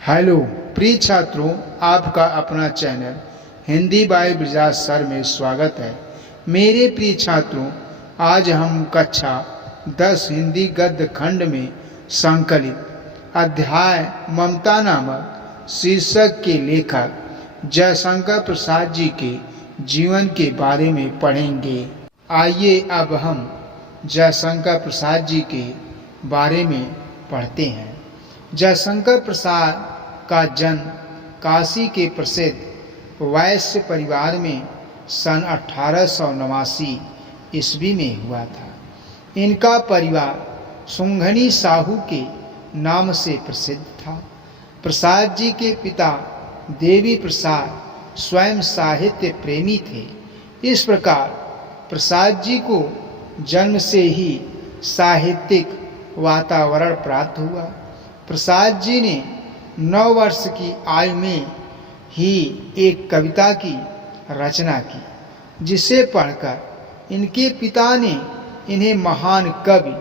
Hello प्रिय छात्रों, आपका अपना channel Hindi by Bajaj sir में स्वागत है। मेरे प्रिय छात्रों, आज हम कक्षा 10 हिंदी गद्य खंड में संकलित अध्याय ममता नामक शीर्षक के लेखक जयशंकर प्रसाद जी के जीवन के बारे में पढ़ेंगे। आइए अब हम जयशंकर प्रसाद जी के बारे में पढ़ते हैं। जयशंकर प्रसाद का जन्म काशी के प्रसिद्ध वैश्य परिवार में सन 1889 ईस्वी में हुआ था। इनका परिवार सुंघनी साहू के नाम से प्रसिद्ध था। प्रसाद जी के पिता देवी प्रसाद स्वयं साहित्य प्रेमी थे। इस प्रकार प्रसाद जी को जन्म से ही साहित्यिक वातावरण प्राप्त हुआ। प्रसाद जी ने 9 वर्ष की आयु में ही एक कविता की रचना की, जिसे पढ़कर इनके पिता ने इन्हें महान कवि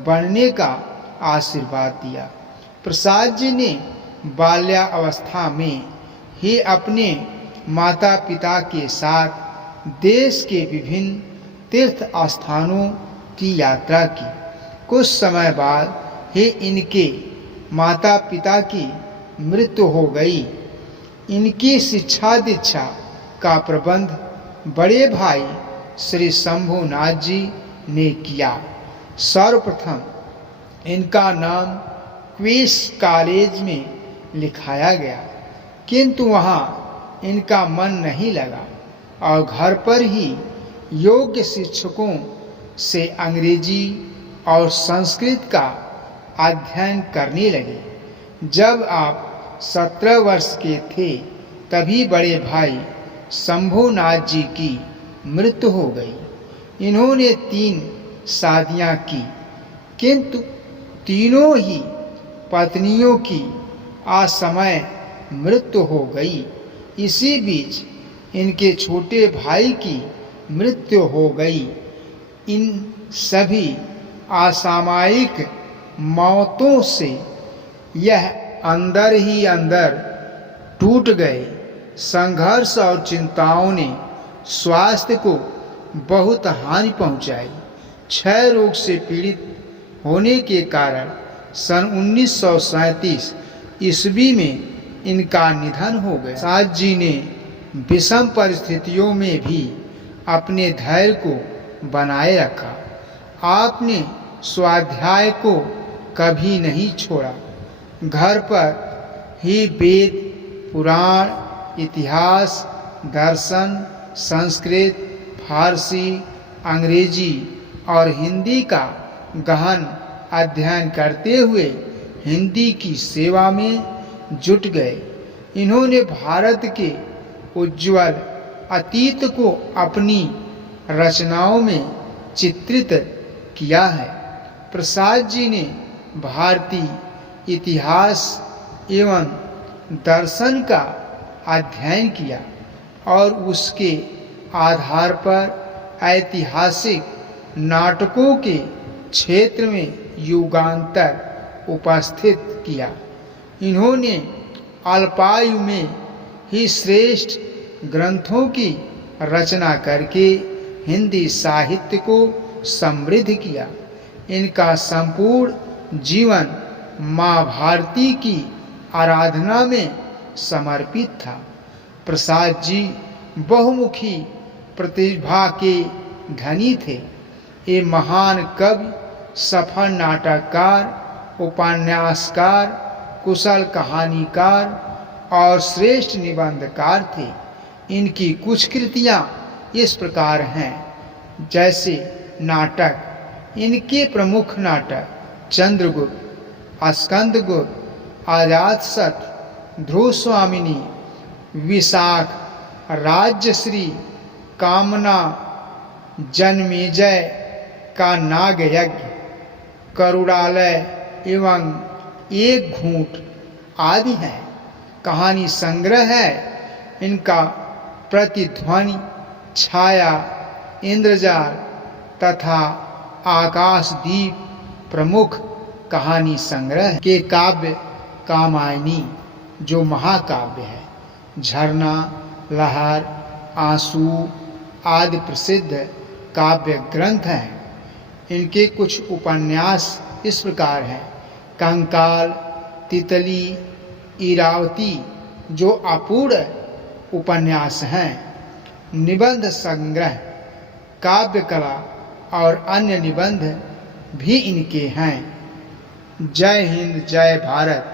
बनने का आशीर्वाद दिया। प्रसाद जी ने बाल्यावस्था में ही अपने माता पिता के साथ देश के विभिन्न तीर्थ स्थानों की यात्रा की। कुछ समय बाद ही इनके माता पिता की मृत्यु हो गई। इनकी शिक्षा दीक्षा का प्रबंध बड़े भाई श्री शंभुनाथ जी ने किया। सर्वप्रथम इनका नाम क्वींस कॉलेज में लिखाया गया, किंतु वहाँ इनका मन नहीं लगा और घर पर ही योग्य शिक्षकों से अंग्रेजी और संस्कृत का अध्ययन करने लगे। जब आप 17 वर्ष के थे तभी बड़े भाई शंभुनाथ जी की मृत्यु हो गई। इन्होंने 3 शादियां की, किंतु तीनों ही पत्नियों की असमय मृत्यु हो गई। इसी बीच इनके छोटे भाई की मृत्यु हो गई। इन सभी असामयिक मौतों से यह अंदर ही अंदर टूट गए। संघर्ष और चिंताओं ने स्वास्थ्य को बहुत हानि पहुंचाई। क्षय रोग से पीड़ित होने के कारण सन 1937 ईस्वी में इनका निधन हो गया। प्रसाद जी ने विषम परिस्थितियों में भी अपने धैर्य को बनाए रखा। आपने स्वाध्याय को कभी नहीं छोड़ा। घर पर ही वेद, पुराण, इतिहास, दर्शन, संस्कृत, फारसी, अंग्रेजी और हिंदी का गहन अध्ययन करते हुए हिंदी की सेवा में जुट गए। इन्होंने भारत के उज्ज्वल अतीत को अपनी रचनाओं में चित्रित किया है। प्रसाद जी ने भारतीय इतिहास एवं दर्शन का अध्ययन किया और उसके आधार पर ऐतिहासिक नाटकों के क्षेत्र में युगांतर उपस्थित किया। इन्होंने अल्पायु में ही श्रेष्ठ ग्रंथों की रचना करके हिंदी साहित्य को समृद्ध किया। इनका संपूर्ण जीवन माँ भारती की आराधना में समर्पित था। प्रसाद जी बहुमुखी प्रतिभा के धनी थे। ये महान कवि, सफल नाटककार, उपन्यासकार, कुशल कहानीकार और श्रेष्ठ निबंधकार थे। इनकी कुछ कृतियाँ इस प्रकार हैं, जैसे नाटक। इनके प्रमुख नाटक चंद्रगुप्त, स्कंदगुप्त, अजातशत्रु, ध्रुव स्वामिनी, विशाख, राज्यश्री, कामना, जन्मेजय का नागयज्ञ, करुणालय एवं एक घूंट आदि हैं। कहानी संग्रह है इनका प्रतिध्वनि, छाया, इंद्रजाल तथा आकाशदीप प्रमुख कहानी संग्रह के काव्य कामायनी, जो महाकाव्य है। झरना, लहर, आंसू आदि प्रसिद्ध काव्य ग्रंथ हैं। इनके कुछ उपन्यास इस प्रकार हैं। कंकाल, तितली, इरावती जो अपूर्ण उपन्यास हैं। निबंध संग्रह, काव्य कला और अन्य निबंध भी इनके हैं। जय हिंद, जय भारत।